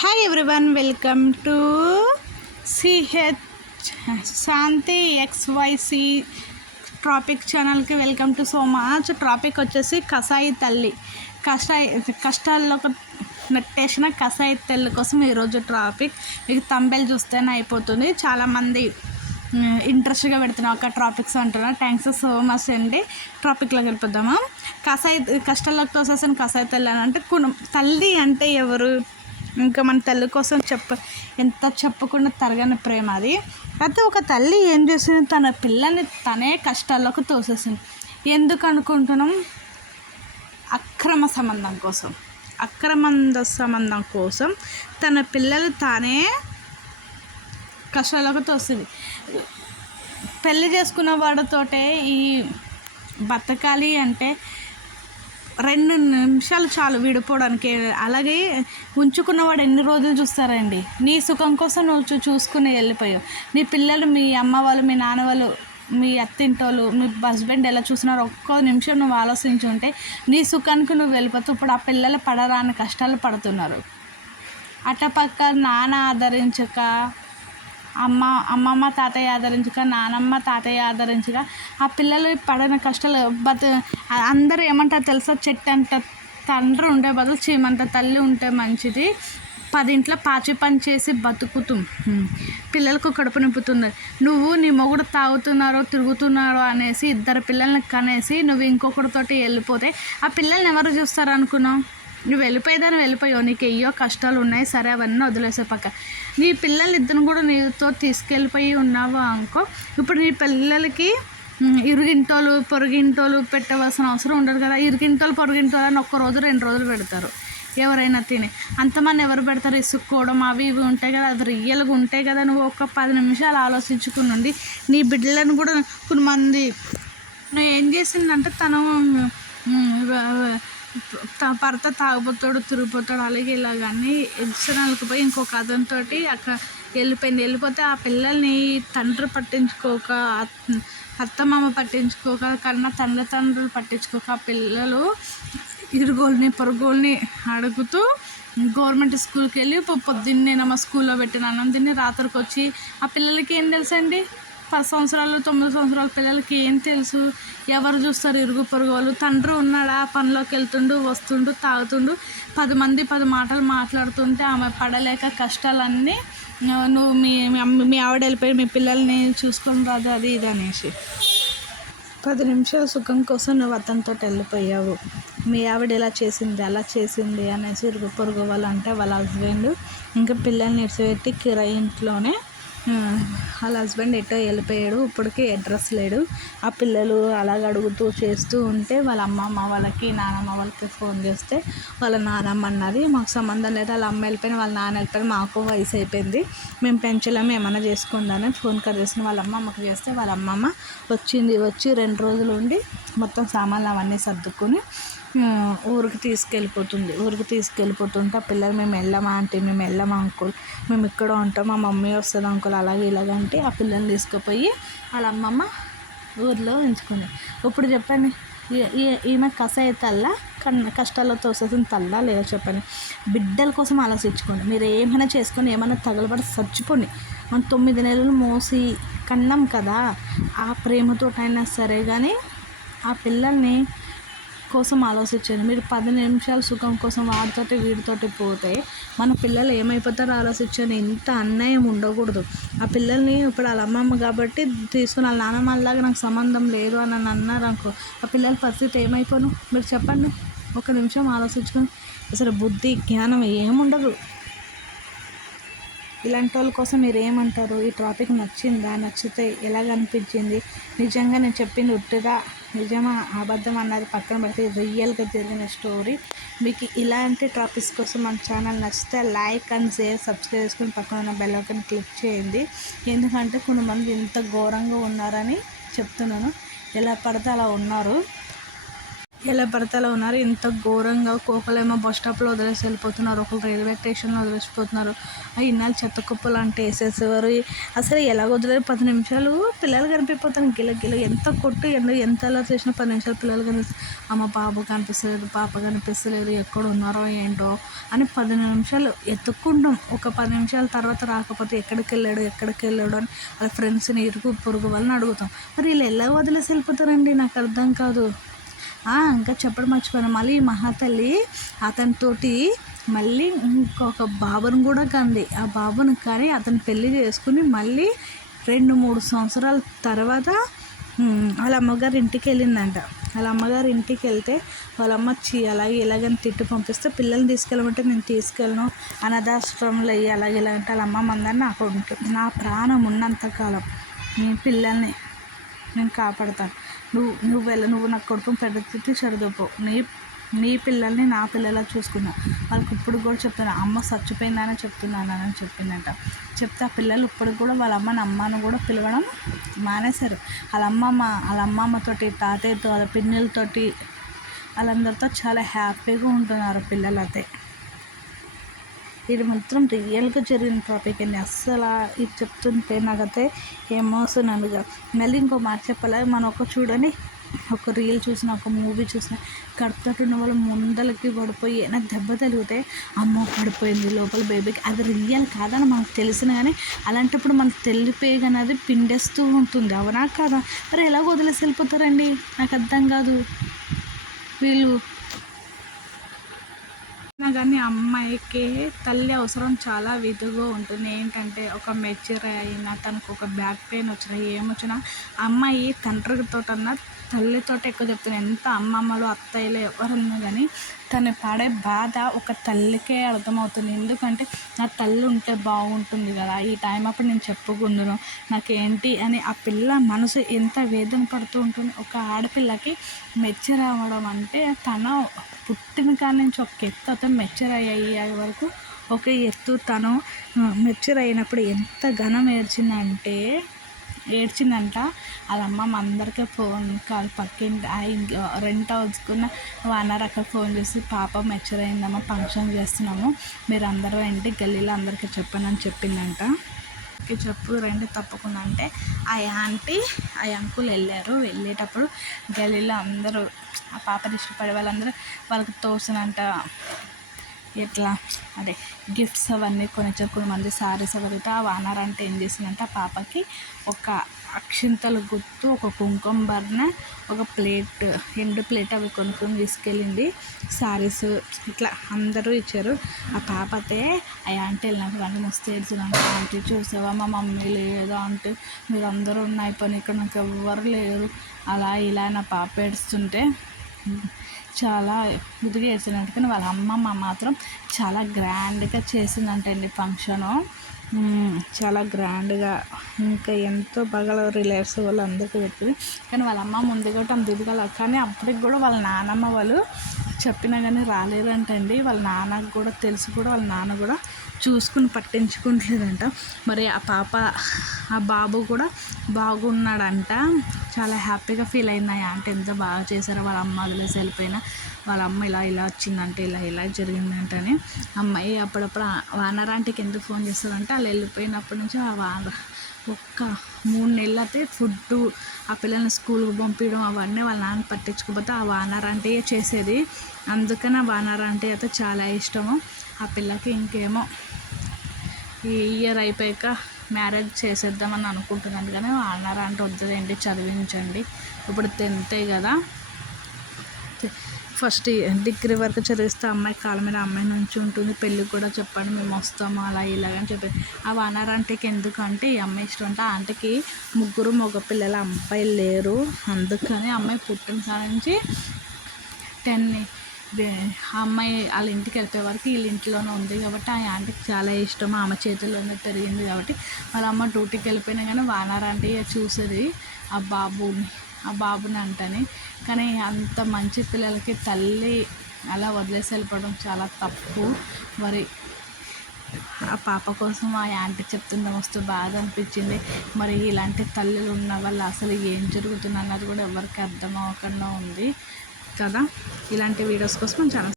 Hi everyone welcome to CH Shanti XYC traffic ఛానల్కి welcome to so much traffic వచ్చేసి కసాయి తల్లి. కషాయి కష్టాల్లో నెట్టేసిన కసాయి తల్లి కోసం ఈరోజు ట్రాపిక్ మీకు తంబెల్ చూస్తేనే అయిపోతుంది. చాలామంది ఇంట్రెస్ట్గా పెడుతున్నాం ఒక ట్రాపిక్స్ అంటున్నా థ్యాంక్స్ సో మచ్ అండి. ట్రాపిక్లోకి వెళ్ళిపోదామా? కసాయి కష్టాలకు తోసేసిన కసాయి తల్లి అని అంటే కుణం తల్లి అంటే ఎవరు? ఇంకా మన తల్లి కోసం చెప్ప ఎంత చెప్పకుండా తరగని ప్రేమ అది. అయితే ఒక తల్లి ఏం చేసింది? తన పిల్లని తనే కష్టాల్లోకి తోసేసింది. ఎందుకు అనుకుంటున్నాం? అక్రమ సంబంధం కోసం. అక్రమ సంబంధం కోసం తన పిల్లలు తానే కష్టాలకు తోస్తుంది పెళ్ళి చేసుకున్న వాడితోటే ఈ బతకాలి అంటే రెండు నిమిషాలు చాలు విడిపోవడానికి. అలాగే ఉంచుకున్నవాడు ఎన్ని రోజులు చూస్తారండి? నీ సుఖం కోసం నువ్వు చూ చూసుకుని వెళ్ళిపోయావు. నీ పిల్లలు మీ అమ్మ వాళ్ళు మీ నాన్న వాళ్ళు మీ అత్తింటోళ్ళు మీ హస్బెండ్ ఎలా చూసినారో ఒక్కో నిమిషం నువ్వు ఆలోచించి ఉంటే నీ సుఖానికి నువ్వు వెళ్ళిపోతావు. ఇప్పుడు ఆ పిల్లలు పడరాని కష్టాలు పడుతున్నారు. అటపక్క నాన్న ఆదరించక అమ్మ అమ్మమ్మ తాతయ్య ఆదరించక నానమ్మ తాతయ్య ఆదరించక ఆ పిల్లలు పడిన కష్టాలు బతు అందరూ ఏమంటారు తెలుసా? చెట్టు అంట తండ్రి ఉండే బదులు చీమంత తల్లి ఉంటే మంచిది. పదింట్లో పాచి పని చేసి బతుకుతూ పిల్లలకు కడుపు నింపుతుంది. నువ్వు నీ మొగుడు తాగుతున్నారో తిరుగుతున్నారో అనేసి ఇద్దరు పిల్లల్ని కనేసి నువ్వు ఇంకొకరితోటి వెళ్ళిపోతే ఆ పిల్లల్ని ఎవరు చూస్తారు అనుకున్నావు? నువ్వు వెళ్ళిపోయేదాన్ని వెళ్ళిపోయావు. నీకు ఎయ్యో కష్టాలు ఉన్నాయి సరే అవన్నీ వదిలేసే పక్క. నీ పిల్లలు ఇద్దరు కూడా నీతో తీసుకెళ్ళిపోయి ఉన్నావు అనుకో ఇప్పుడు నీ పిల్లలకి ఇరుగింటోలు పొరుగింటోలు పెట్టవలసిన అవసరం ఉండదు కదా. ఇరుగింటోలు పొరుగింటోలు అని ఒక్క రోజు రెండు రోజులు పెడతారు. ఎవరైనా తిని. అంతమంది ఎవరు పెడతారు? ఇసుక్కోవడం అవి ఇవి ఉంటాయి కదా. అది రియల్గా ఉంటాయి కదా. నువ్వు ఒక పది నిమిషాలు ఆలోచించుకుని నీ బిడ్డలను కూడా కొంతమంది నువ్వు ఏం చేసిందంటే తను భర్త తాగుపోతాడు తిరిగిపోతాడు అలాగే ఇలాగని ఎగ్జనాలకు పోయి ఇంకొక అతనితో అక్కడ వెళ్ళిపోయింది. వెళ్ళిపోతే ఆ పిల్లల్ని తండ్రి పట్టించుకోక అత్తమామ పట్టించుకోక కన్నా తండ్రి తండ్రులు పట్టించుకోక ఆ పిల్లలు ఇరుగోల్ని పొరుగోల్ని అడుగుతూ గవర్నమెంట్ స్కూల్కి వెళ్ళి పొద్దున్నే మా స్కూల్లో పెట్టిన అన్నం తిని రాత్రికి వచ్చి ఆ పిల్లలకి ఏం తెలుసండి? పది సంవత్సరాలు తొమ్మిది సంవత్సరాల పిల్లలకి ఏం తెలుసు? ఎవరు చూస్తారు? ఇరుగు పొరుగు వాళ్ళు. తండ్రి ఉన్నాడా? పనిలోకి వెళ్తుండు వస్తుండు తాగుతుండు. పది మంది పది మాటలు మాట్లాడుతుంటే ఆమె పడలేక కష్టాలన్నీ నువ్వు మీ మీ ఆవిడ వెళ్ళిపోయి మీ పిల్లల్ని చూసుకొని రాదు అది ఇది అనేసి. పది నిమిషాల సుఖం కోసం నువ్వు అతనితో వెళ్ళిపోయావు. మీ ఆవిడ ఇలా చేసింది అలా చేసింది అనేసి ఇరుగు పొరుగు వాళ్ళు అంటే వాళ్ళ హస్బెండ్ ఇంకా పిల్లల్ని ఇడిచిపెట్టి కిరాయి ఇంట్లోనే వాళ్ళ హస్బెండ్ ఎటో వెళ్ళిపోయాడు ఇప్పటికీ అడ్రస్ లేడు. ఆ పిల్లలు అలాగ అడుగుతూ చేస్తూ ఉంటే వాళ్ళ అమ్మమ్మ వాళ్ళకి నానమ్మ వాళ్ళకి ఫోన్ చేస్తే వాళ్ళ నానమ్మ అన్నది మాకు సంబంధం లేదు వాళ్ళ అమ్మ వెళ్ళిపోయిన వాళ్ళ నాన్న వెళ్ళిపోయిన మాకు వయసు అయిపోయింది మేము పెంచలేము ఏమైనా చేసుకుందామని ఫోన్ కాల్ చేసిన వాళ్ళ అమ్మమ్మకి చేస్తే వాళ్ళ అమ్మమ్మ వచ్చింది వచ్చి రెండు రోజులు ఉండి మొత్తం సామాన్లు అవన్నీ సర్దుకొని ఊరికి తీసుకెళ్ళిపోతుంది. ఊరికి తీసుకెళ్ళిపోతుంటే ఆ పిల్లలు మేము వెళ్ళమా అంటే మేము వెళ్ళమా అంకుల్? మేము ఇక్కడ ఉంటాం. మా మమ్మీ వస్తుంది అంకుల్ అలాగే ఇలాగంటే ఆ పిల్లల్ని తీసుకుపోయి వాళ్ళ అమ్మమ్మ ఊర్లో ఉంచుకుంది. ఇప్పుడు చెప్పండి ఈమె కసాయి తల్ల? కన్న కష్టాల్లో తోసేసిన తల్లా లేదా చెప్పండి? బిడ్డల కోసం ఆలోచించుకోండి. మీరు ఏమైనా చేసుకొని ఏమైనా తగలబడి చచ్చిపోండి. మనం తొమ్మిది నెలలు మోసి కన్నాం కదా ఆ ప్రేమతోటైనా సరే కానీ ఆ పిల్లల్ని కోసం ఆలోచించండి మీరు పది నిమిషాలు సుఖం కోసం వాడితోటి వీడితోటి పోతే మన పిల్లలు ఏమైపోతారో ఆలోచించండి ఇంత అన్యాయం ఉండకూడదు. ఆ పిల్లల్ని ఇప్పుడు వాళ్ళ అమ్మమ్మ కాబట్టి తీసుకుని వాళ్ళ నాన్నమ్మ అలాగా నాకు సంబంధం లేదు అని అని అన్నారు అనుకో ఆ పిల్లల పరిస్థితి ఏమైపోను? మీరు చెప్పండి. ఒక నిమిషం ఆలోచించుకొని. అసలు బుద్ధి జ్ఞానం ఏముండదు. ఇలాంటి వాళ్ళ కోసం మీరు ఏమంటారు? ఈ టాపిక్ నచ్చిందా? నచ్చితే ఎలాగ అనిపించింది? నిజంగా నేను చెప్పింది ఉట్టిగా నిజమా? అబద్ధం అన్నది పక్కన పెడితే రియల్గా జరిగిన స్టోరీ. మీకు ఇలాంటి టాపిక్స్ కోసం మన ఛానల్ నచ్చితే లైక్ అండ్ షేర్ సబ్స్క్రైబ్ చేసుకుని పక్కన ఉన్న బెల్ ఐకాన్ క్లిక్ చేయండి. ఎందుకంటే కొంతమంది ఇంత ఘోరంగా ఉన్నారని చెప్తున్నాను. ఎలా పడితే అలా ఉన్నారు. ఎలా పడితే అలా ఉన్నారు. ఇంత ఘోరంగా ఒకళ్ళేమో బస్ స్టాప్లో వదిలేసి వెళ్ళిపోతున్నారు. ఒకరు రైల్వే స్టేషన్లో వదిలేసిపోతున్నారు. ఆ ఇన్నాళ్ళు చెత్త కుప్పలు అంటే వేసేసేవారు. అసలు ఎలా వదిలేరు. పది నిమిషాలు పిల్లలు కనిపిపోతారు గిల గిల ఎంత కొట్టు ఎండ ఎంత అలా చేసినా పది నిమిషాలు పిల్లలు కనిపి అమ్మ బాబు కనిపిస్తలేదు పాప కనిపిస్తలేదు ఎక్కడ ఉన్నారో ఏంటో అని పది నిమిషాలు ఎత్తుక్కుంటాం ఒక పది నిమిషాల తర్వాత రాకపోతే ఎక్కడికి వెళ్ళాడు ఎక్కడికి వెళ్ళాడు అని వాళ్ళ ఫ్రెండ్స్ని ఇరుగు పొరుగు వాళ్ళని అడుగుతాం. మరి వీళ్ళు ఎలా వదిలేసి వెళ్ళిపోతారండి? నాకు అర్థం కాదు. ఇంకా చెప్పడం మర్చిపోయాను. మళ్ళీ ఈ మహాతల్లి అతనితోటి మళ్ళీ ఇంకొక బాబుని కూడా కంది. ఆ బాబుని కానీ అతను పెళ్ళి చేసుకుని మళ్ళీ రెండు మూడు సంవత్సరాల తర్వాత వాళ్ళ అమ్మగారి ఇంటికి వెళ్ళిందంట. వాళ్ళ అమ్మగారి ఇంటికి వెళ్తే వాళ్ళ అమ్మ చీ అలాగే ఇలాగని తిట్టి పంపిస్తే పిల్లల్ని తీసుకెళ్ళమంటే నేను తీసుకెళ్ళను. అనాథాశ్రమంలో అయ్యి అలాగే ఇలాగంటే వాళ్ళ అమ్మ మందని నాకు ఉంటుంది నా ప్రాణం ఉన్నంతకాలం నేను పిల్లల్ని నేను కాపాడతాను. నువ్వు నువ్వు వెళ్ళ నువ్వు నా కొడుకుని పెద్దకి తిట్టి నీ నీ పిల్లల్ని నా పిల్లలా చూసుకున్నా వాళ్ళకి ఇప్పుడు కూడా చెప్తున్నా అమ్మ చచ్చిపోయిందని చెప్తున్నాను అని చెప్పిందంట. చెప్తే ఆ పిల్లలు ఇప్పుడు కూడా వాళ్ళ అమ్మని అమ్మను కూడా పిలవడం మానేశారు. వాళ్ళ అమ్మమ్మ వాళ్ళ అమ్మమ్మతోటి తాతయ్యతో వాళ్ళ పిన్నులతోటి వాళ్ళందరితో చాలా హ్యాపీగా ఉంటున్నారు పిల్లలు అయితే ఇది మాత్రం రియల్గా జరిగిన టాపిక్ అండి. అస్సలు ఇది చెప్తుంటే నాకైతే ఎమోషనల్గా మళ్ళీ ఇంకో మాట చెప్పాలి? మనం ఒక చూడండి ఒక రీల్ చూసిన ఒక మూవీ చూసిన కడుపుతట్టున్న వాళ్ళు ముందలకి పడిపోయి ఏమైనా దెబ్బ తగిలితే అమ్మో పడిపోయింది లోపల బేబీకి అది రియల్ కాదని మనకు తెలిసిన కానీ అలాంటప్పుడు మనకు తెలిపే కానీ అది పిండేస్తూ ఉంటుంది. అవునా కాదా? మరి ఎలా వదిలేసి వెళ్ళిపోతారండి? నాకు అర్థం కాదు. వీళ్ళు కానీ అమ్మాయికి తల్లి అవసరం చాలా విధుగా ఉంటుంది. ఏంటంటే ఒక మెచ్యూర్ అయినా తనకు ఒక బ్యాక్ పెయిన్ వచ్చినా ఏమొచ్చినా అమ్మాయి తండ్రితోటన్నా తల్లితో ఎక్కువ చెప్తాను ఎంత అమ్మమ్మలు అత్తయ్యలు ఎవరన్నా కానీ తను పడే బాధ ఒక తల్లికే అర్థమవుతుంది. ఎందుకంటే నా తల్లి ఉంటే బాగుంటుంది కదా. ఈ టైం అప్పుడు నేను చెప్పుకుందును. నాకేంటి అని ఆ పిల్ల మనసు ఎంత వేదన పడుతూ ఉంటుంది. ఒక ఆడపిల్లకి మెచ్యూర్ అవ్వడం అంటే తన పుట్టిన కాడ నుంచి ఒక ఎత్తు అతను మెచ్యూర్ అయ్యే వరకు ఒక ఎత్తు తను మెచ్యూర్ అయినప్పుడు ఎంత ఘనం ఏడ్చిందంటే ఏడ్చిందంట. వాళ్ళ అమ్మమ్మ అందరికీ ఫోన్ కాల్ పక్కింటి ఆ ఇంట్లో రెంట్ హౌస్కున్న వానర్ అక్కడ ఫోన్ చేసి పాప మెచ్యూర్ అయిందమ్మా ఫంక్షన్ చేస్తున్నాము. మీరు అందరూ ఇంటికి గల్లీలో అందరికీ చెప్పానని చెప్పిందంట. "ఓకే, చెప్పు రండి తప్పకుండా. అంటే ఆ ఆంటీ ఆ అంకుల్ వెళ్ళారు. వెళ్ళేటప్పుడు గల్లీలో అందరూ ఆ పాపని ఇష్టపడే వాళ్ళందరూ వాళ్ళకి తోసినంత ఇట్లా అదే గిఫ్ట్స్ అవన్నీ కొనిచ్చారు. కొంతమంది సారీస్ అవైతే ఆ వానర్ అంటే ఏం చేసిందంటే ఆ పాపకి ఒక అక్షింతలు గుర్తు ఒక కుంకుమ బర్ణ ఒక ప్లేట్ ఎండు ప్లేట్ అవి కొనుక్కొని తీసుకెళ్ళింది. సారీస్ ఇట్లా అందరూ ఇచ్చారు. ఆ పాప అయితే ఆ ఆంటీ వెళ్ళినప్పుడు అంటే మస్తు ఏడ్చినాక ఆంటీ చూసావా? మా మమ్మీ లేదు? అంటే మీరు అందరూ ఉన్నాయి పని ఇక్కడ నాకు ఎవ్వరు లేరు. అలా ఇలా నా పాప ఏడుస్తుంటే చాలా ఇదిగా చేసినట్టు కానీ వాళ్ళ అమ్మమ్మ మాత్రం చాలా గ్రాండ్గా చేసిందంటండి ఫంక్షను. చాలా గ్రాండ్గా. ఇంకా ఎంతో బాగా రిలేటివ్స్ వాళ్ళు అందరికీ చెప్పింది కానీ వాళ్ళ అమ్మ కూడా అంత దిగల కానీ అప్పటికి కూడా వాళ్ళ నానమ్మ వాళ్ళు చెప్పినా కానీ రాలేదంటండి. వాళ్ళ నాన్నకు కూడా తెలిసి కూడా వాళ్ళ నాన్న కూడా చూసుకుని పట్టించుకుంటలేదంట. మరి ఆ పాప ఆ బాబు కూడా బాగున్నాడంట. చాలా హ్యాపీగా ఫీల్ అయింది. ఆ ఆంటీ ఎంత బాగా చేశారో. వాళ్ళ అమ్మ వదిలేసి వెళ్ళిపోయినా. వాళ్ళ అమ్మ ఇలా ఇలా వచ్చిందంటే ఇలా ఇలా జరిగిందంటని. అమ్మాయి అప్పుడప్పుడు వానర్ ఆంటీకి ఎందుకు ఫోన్ చేస్తుందంటే వాళ్ళు వెళ్ళిపోయినప్పటి నుంచి ఆ వాన ఒక్క మూడు నెలలు అయితే ఫుడ్ ఆ పిల్లల్ని స్కూల్కి పంపించడం అవన్నీ వాళ్ళ నాన్న పట్టించుకోకపోతే ఆ వానర్ అంటే చేసేది. అందుకని ఆ వానర్ అంటే అయితే చాలా ఇష్టము. ఆ పిల్లకి ఇంకేమో ఈ ఇయర్ అయిపోయాక మ్యారేజ్ చేసేద్దామని అనుకుంటున్నాను కానీ వానర్ అంటే వద్దులేండి చదివించండి. ఇప్పుడు టెన్తే కదా. ఫస్ట్ డిగ్రీ వరకు చదివిస్తే అమ్మాయి కాళ్ళ మీద అమ్మాయి నుంచి ఉంటుంది. పెళ్ళి కూడా చెప్పండి మేము వస్తాము అలా ఇలాగని చెప్పి. ఆ వానర్ అంటే ఎందుకంటే ఈ అమ్మాయి ఇష్టం అంటే ఆంటీకి ముగ్గురు మగపిల్లల అబ్బాయిలు లేరు. అందుకని అమ్మాయి పుట్టిన కాడ నుంచి టెన్ అమ్మాయి వాళ్ళ ఇంటికి వెళ్ళిపోయే వరకు వీళ్ళ ఇంట్లోనే ఉంది కాబట్టి ఆ ఆంటీకి చాలా ఇష్టం. ఆమె చేతిలోనే పెరిగింది కాబట్టి వాళ్ళ అమ్మ డ్యూటీకి వెళ్ళిపోయినా కానీ వానర్ అంటే చూసేది ఆ బాబుని ఆ బాబుని అంటని. కానీ అంత మంచి పిల్లలకి తల్లి అలా వదిలేసి వెళ్ళిపోవడం చాలా తప్పు. మరి ఆ పాప కోసం ఆ యాంటీ చెప్తుండే మస్తు బాధ అనిపించింది. మరి ఇలాంటి తల్లులు ఉన్న వాళ్ళు అసలు ఏం జరుగుతుంది అన్నది కూడా ఎవరికి అర్థం అవ్వకుండా ఉంది. కదా? ఇలాంటి వీడియోస్ కోసం మన ఛానల్